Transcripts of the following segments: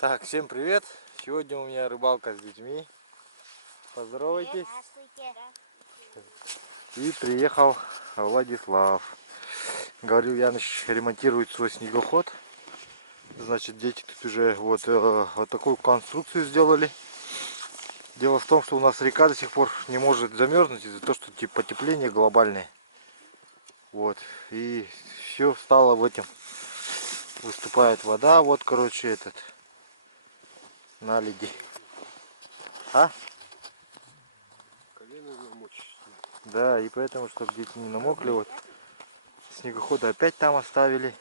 Так, всем привет! Сегодня у меня рыбалка с детьми. Поздоровайтесь. Здравствуйте. И приехал Владислав. Говорю, я ремонтирую свой снегоход. Значит, дети тут уже вот такую конструкцию сделали. Дело в том, что у нас река до сих пор не может замерзнуть из-за того, что типа потепление глобальное. Вот. И все стало в этом. Выступает вода. Вот, короче, этот наледи. А? Колено намочишь. Да, и поэтому, чтобы дети не намокли, вот снегоходы опять там оставили.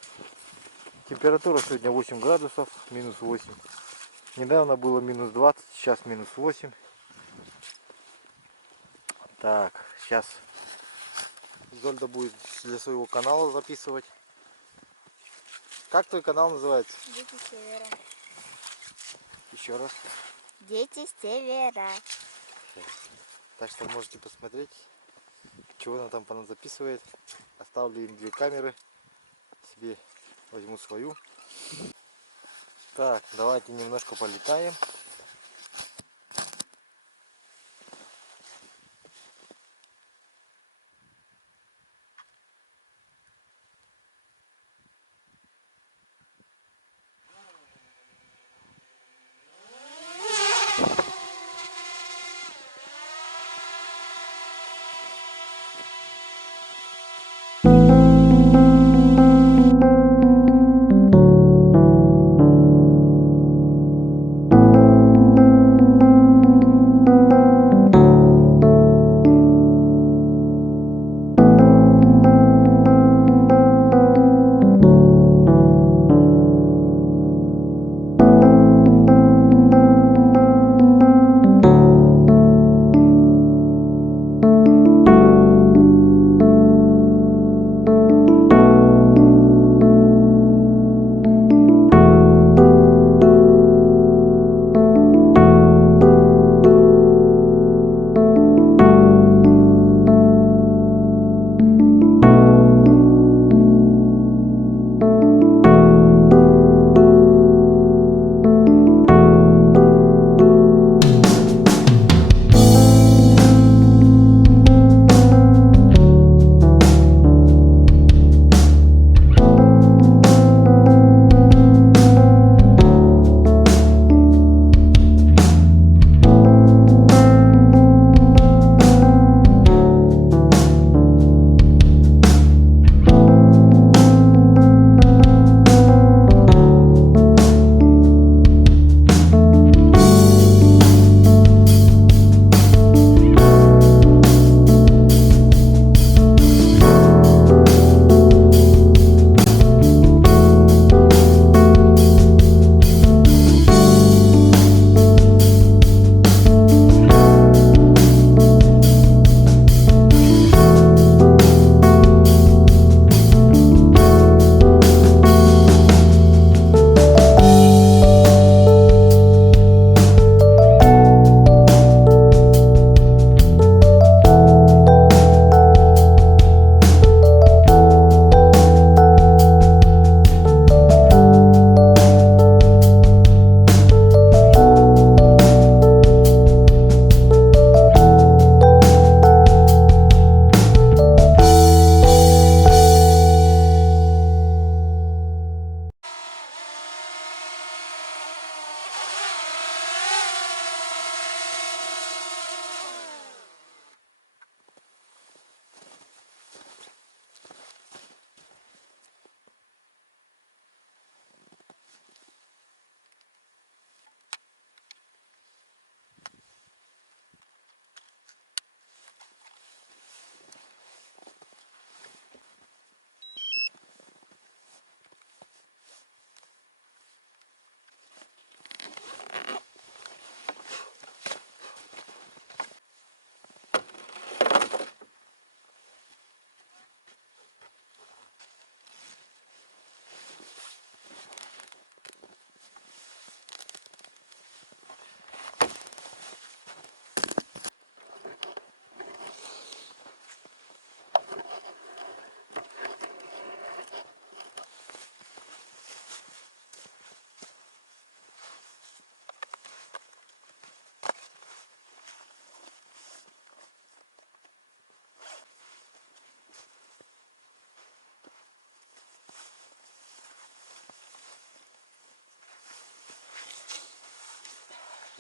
Температура сегодня 8 градусов, минус 8. Недавно было минус 20, сейчас минус 8. Так, сейчас Зольда будет для своего канала записывать. Как твой канал называется? Дети севера. Еще раз. Дети севера. Так что можете посмотреть, чего она там записывает. Оставлю им 2 камеры. Себе возьму свою. Так, давайте немножко полетаем.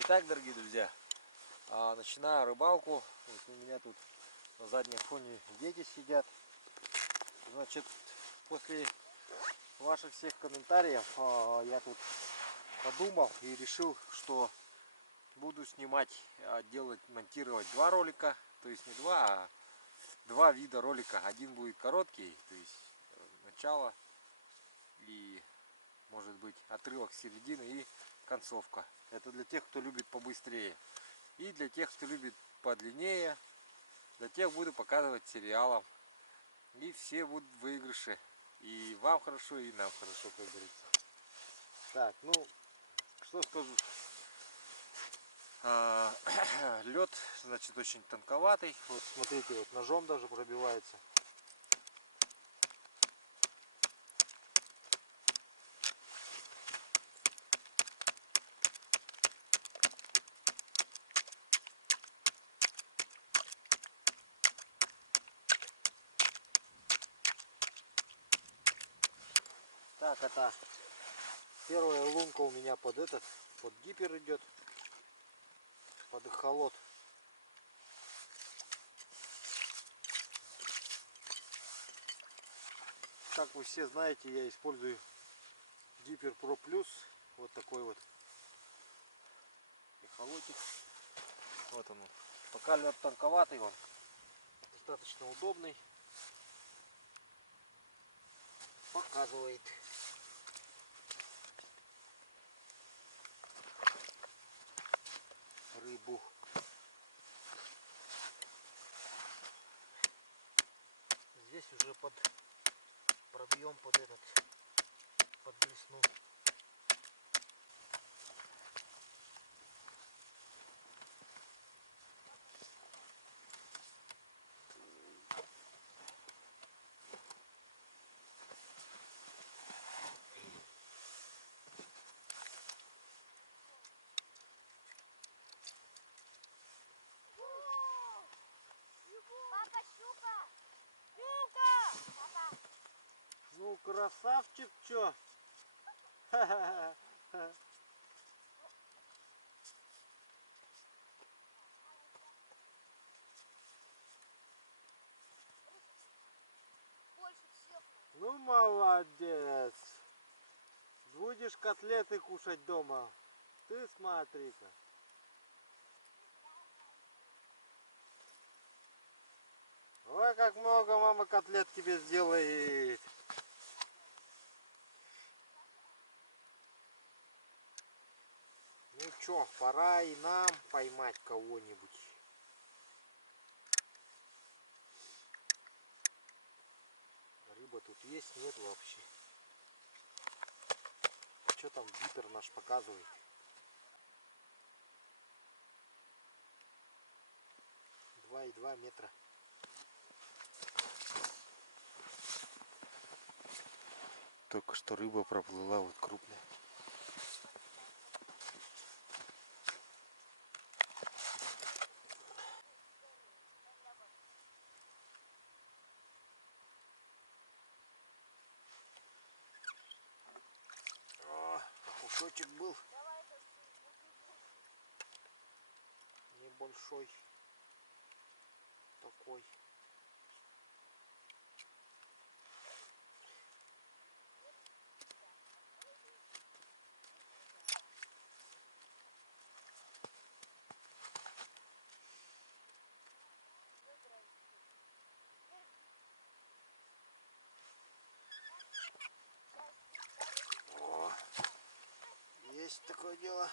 Итак, дорогие друзья, начинаю рыбалку. Вот у меня тут на заднем фоне дети сидят. Значит, после ваших всех комментариев я тут подумал и решил, что буду снимать, монтировать два ролика. То есть не два, а два вида ролика. Один будет короткий, то есть начало и может быть отрывок середины и концовка. Это для тех, кто любит побыстрее. И для тех, кто любит подлиннее, для тех буду показывать сериалом. И все будут выигрыши. И вам хорошо, и нам хорошо, как говорится. Так, ну, что скажу. Лед, значит, очень тонковатый. Вот смотрите, вот ножом даже пробивается. Так, это первая лунка у меня под гипер идет, под эхолот. Как вы все знаете, я использую Гипер Про Плюс, вот такой вот эхолотик. Вот он. Пока лед тонковатый, он достаточно удобный, показывает. Рыбу. Здесь уже пробьем под блесну. Папа, щука! Щука! Папа! Ну, красавчик, чё? Больше всех. Ну, молодец. Будешь котлеты кушать дома. Ты смотри-ка. Ой, как много мама котлет тебе сделает. Ну чё, пора и нам поймать кого-нибудь. Рыба тут есть, нет вообще. Что там гипер наш показывает? 2,2 метра. Только что рыба проплыла, вот крупная. О, кусочек был небольшой такой. О, есть такое дело.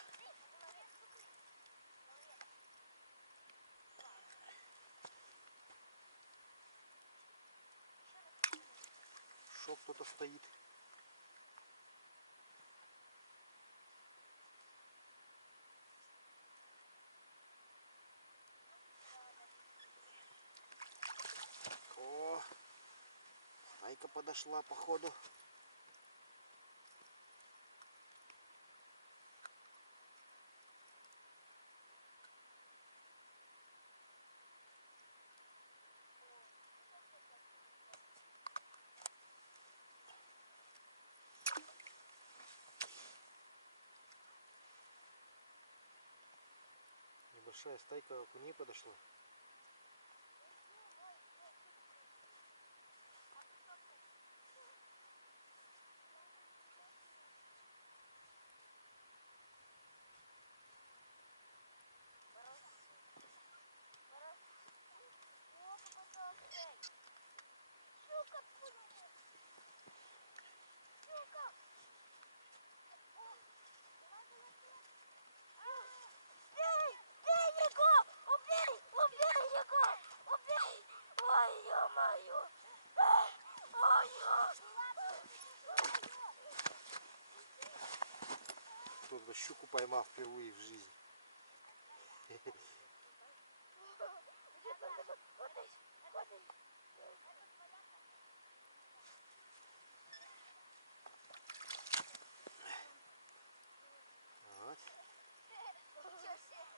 Шо кто-то стоит. О, стайка подошла походу. Большая стайка окуней подошла. Щука, поняли? Щука! Бей! Бей его! Убей! Убей его! Убей! Ой, ё-моё! Ой, Кто-то щуку поймал впервые в жизни. Вот.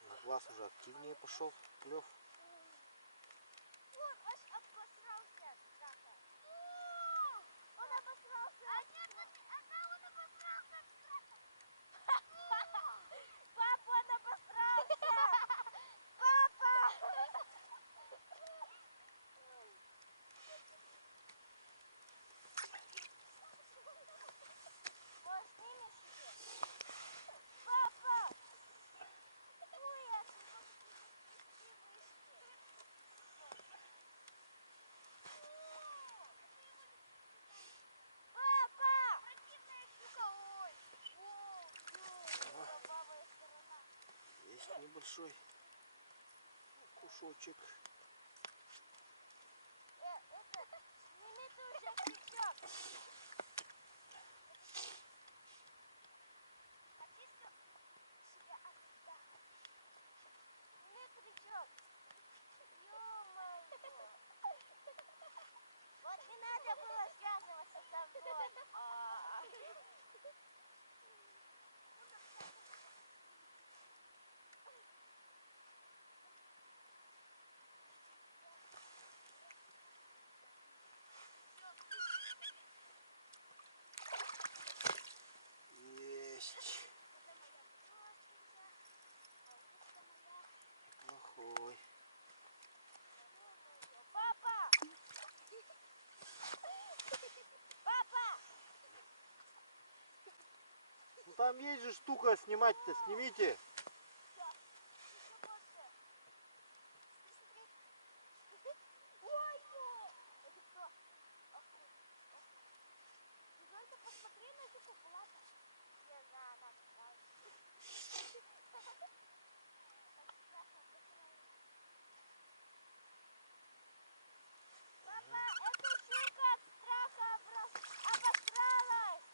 На глаз уже активнее пошел клев. Он аж обосрался от страха. Он обосрался. Он обосрался от страха. Папа, он обосрался. Папа. Может, снимешь себе? Папа. Ой, я не вышли. Папа! Противная щука, ой! О, кровавая сторона. Есть небольшой кусочек. Это, сними ты уже крючок. Почисти себя отсюда. Сними крючок. Ё-моё. Вот не надо было связываться со мной. Есть. Плохой. Папа! Папа! Ну там есть же штука снимать-то, снимите. Всё. Еще больше. Ой-ё! Это кто? Охуеть. Ну только посмотри на эту куколата. Не знаю, она какая. Папа, эта щука от страха обосралась.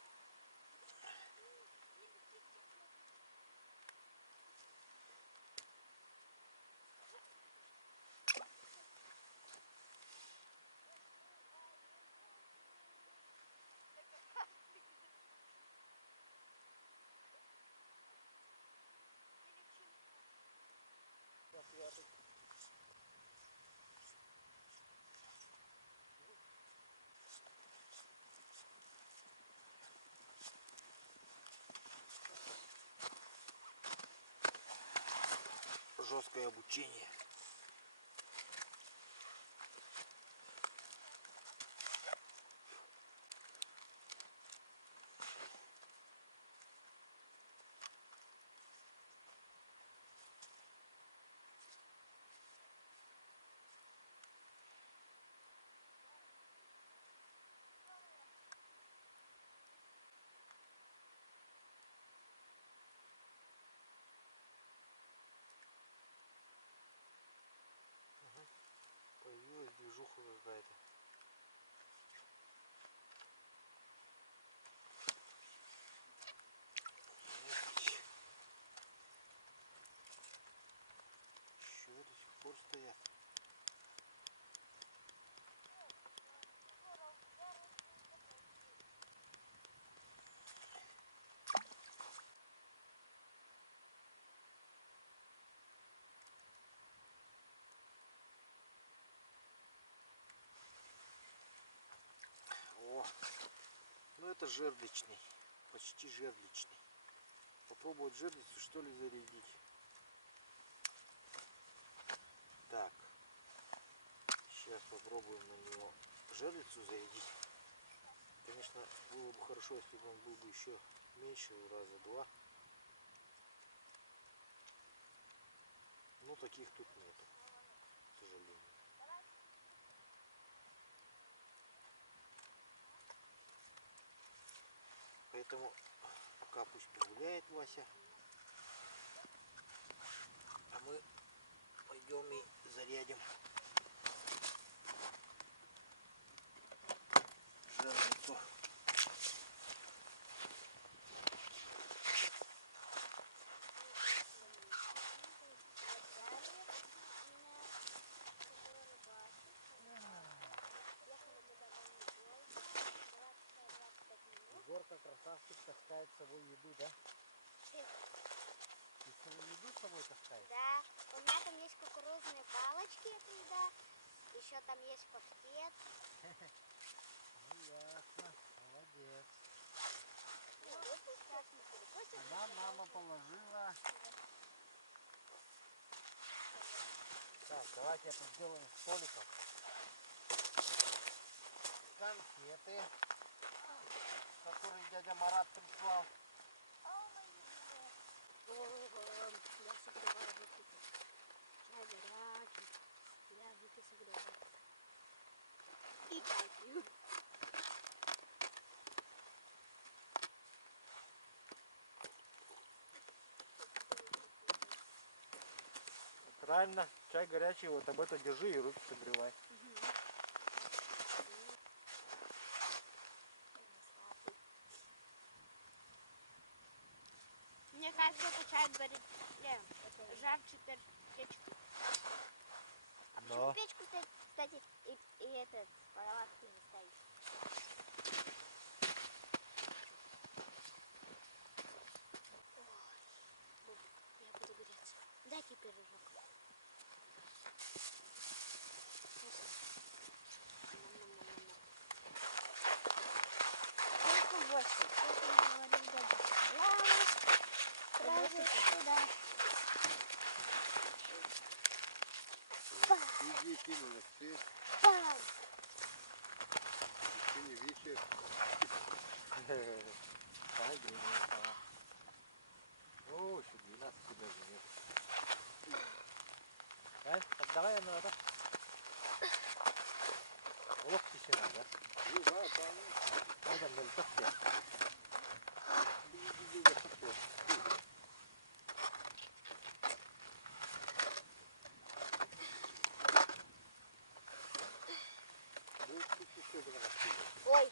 Жесткое обучение. Появилась движуха какая-то. Еще до сих пор стоят. О, ну это жердочный, почти жердочный. Попробовать жердицу что ли зарядить. Сейчас попробуем на него жерлицу зарядить. Конечно, было бы хорошо, если бы он был бы еще меньше, раза два. Но таких тут нету, к сожалению. Поэтому пока пусть погуляет Вася. А мы пойдем и зарядим жерлицу. Егорка, красавчик, таскает с собой еду, да? Ты с собой еду с собой таскаешь? Да, у меня там есть кукурузные палочки, это еда. Еще там есть паштет. Ну ясно, молодец. А нам мама положила. Так, давайте это сделаем столиком. Конфеты, которые дядя Марат прислал. Я согреваю вот тут. Чай горячий. Я вот и согреваю. И чай пью. Правильно, чай горячий, вот об это держи и руки согревай. Мне кажется, это чай говорит. Жарче печку. А почему Но. печку, кстати, и этот палатку не ставить? Ой, я буду греться. Дайте пирожок. Только 8. Сколько мы говорим дядя? Сразу сюда. Идите, молодцы. Бам! Еще не вечер. О, еще 12 даже нет. Так, давай на это. Ох, тишина, да? Ну да, там. Ну да, блин, совсем. Ой,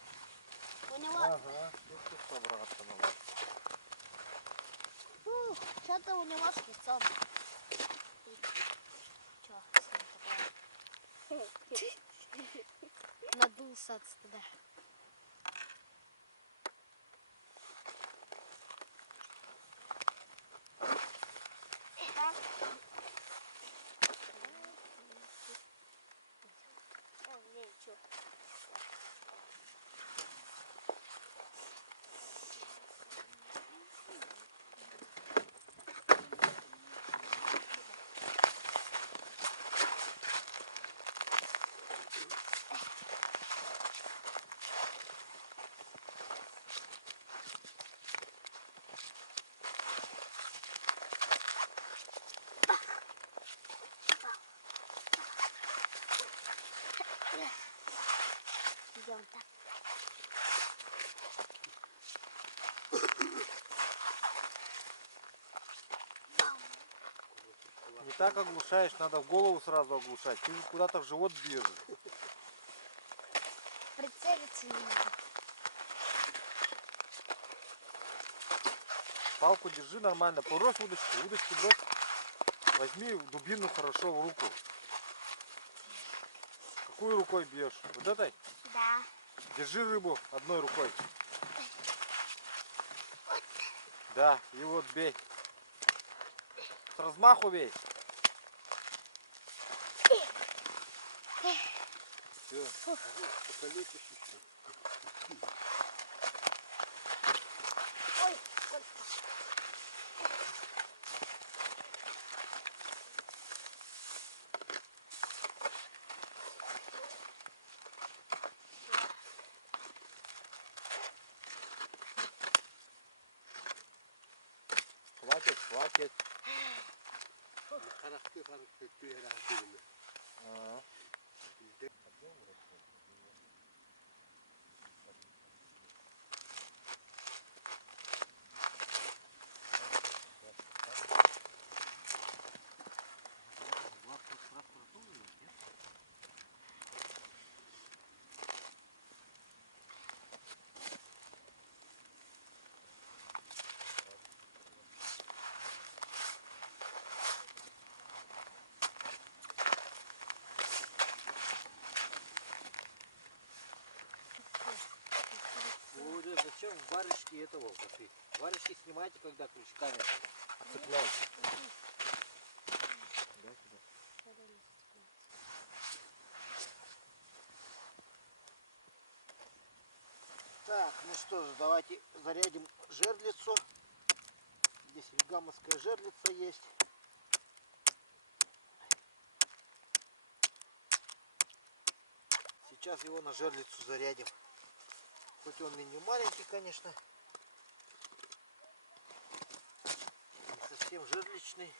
у него Ага, тут собраться надо. что-то у него с лицом. Что с ним такое? Надулся от стыда. Идем так. Не так оглушаешь, надо в голову сразу оглушать. Ты же куда-то в живот бьешь. Прицелиться не надо. Палку держи нормально, брось удочку, удочку брось. Возьми дубину хорошо в руку. Какой рукой бьешь? Вот этой? Да. Держи рыбу одной рукой. Да, и вот бей. С размаху бей. Все, покалечишь еще. Ой, вот так. Хватит, хватит. Характер характер. А. Зачем варежки этого коты? Варежки снимайте, когда крючками отцепляете. Так, ну что же, давайте зарядим жерлицу. Здесь вегамовская жерлица есть. Сейчас его на жерлицу зарядим. Хоть он и не маленький, конечно. Не совсем жерличный.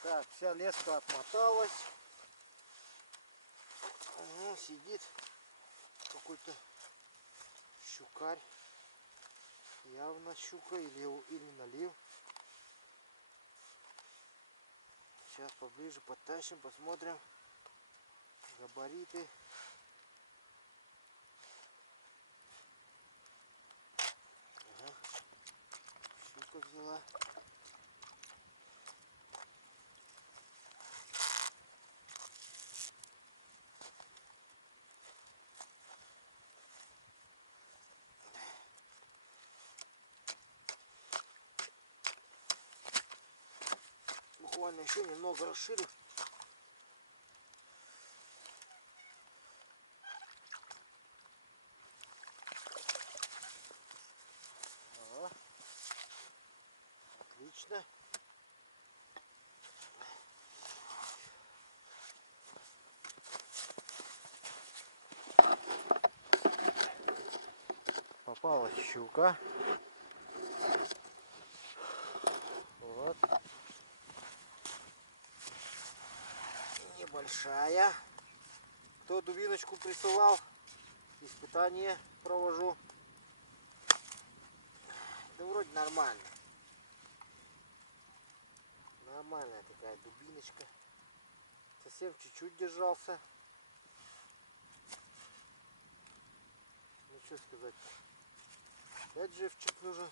Так, вся леска отмоталась. Ну, сидит какой-то щукарь. Явно щука или налив. Сейчас поближе подтащим, посмотрим габариты. Ага. Щука взяла. Буквально еще немного расширю. Ага. Отлично. Попалась щука. Вот. Небольшая. Кто дубиночку присылал, испытание провожу. Да вроде нормально. Нормальная такая дубиночка. Совсем чуть-чуть держался. Ну что сказать. Опять живчик нужен.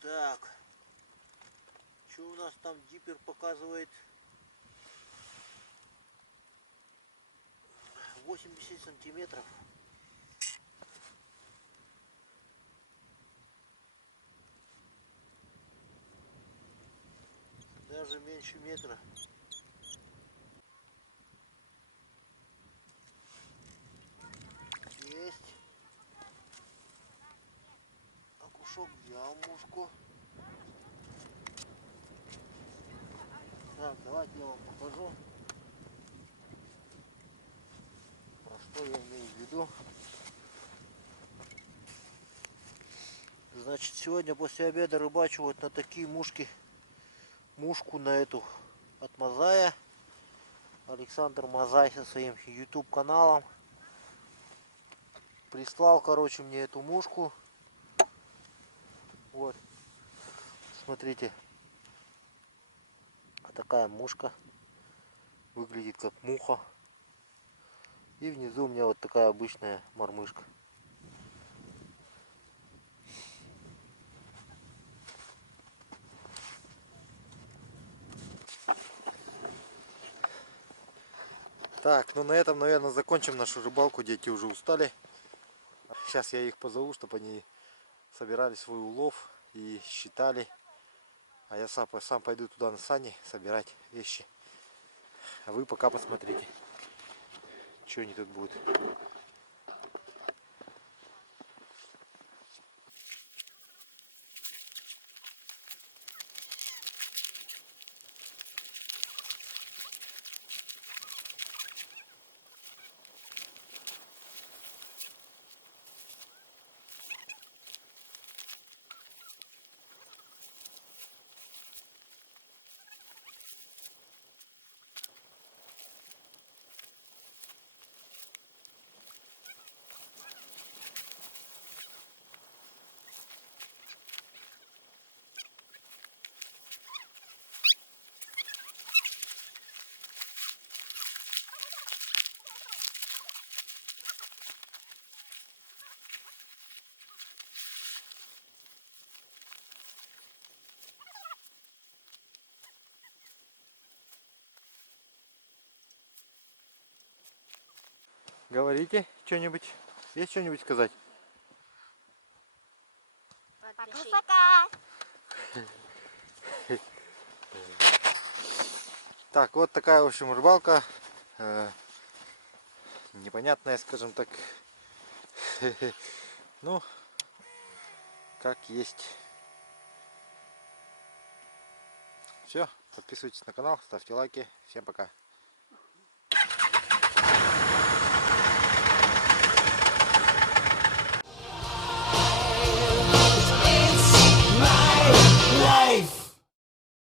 Так. Что у нас там диппер показывает? 80 сантиметров. Даже меньше метра. Есть. Окушок взял мушку. Так, давайте я вам покажу, про что я имею в виду. Значит, сегодня после обеда рыбачу вот на такие мушки. Мушку на эту от Мазая. Александр Мазай со своим YouTube каналом прислал, короче, мне эту мушку. Вот, смотрите, вот такая мушка, выглядит как муха. И внизу у меня вот такая обычная мормышка. Так, ну на этом, наверное, закончим нашу рыбалку. Дети уже устали. Сейчас я их позову, чтобы они собирали свой улов и считали. А я сам пойду туда на сани собирать вещи. А вы пока посмотрите, что они тут будут. Говорите что-нибудь. Есть что-нибудь сказать? Пока-пока. Так, вот такая, в общем, рыбалка. Непонятная, скажем так. Ну, как есть. Все, подписывайтесь на канал, ставьте лайки. Всем пока.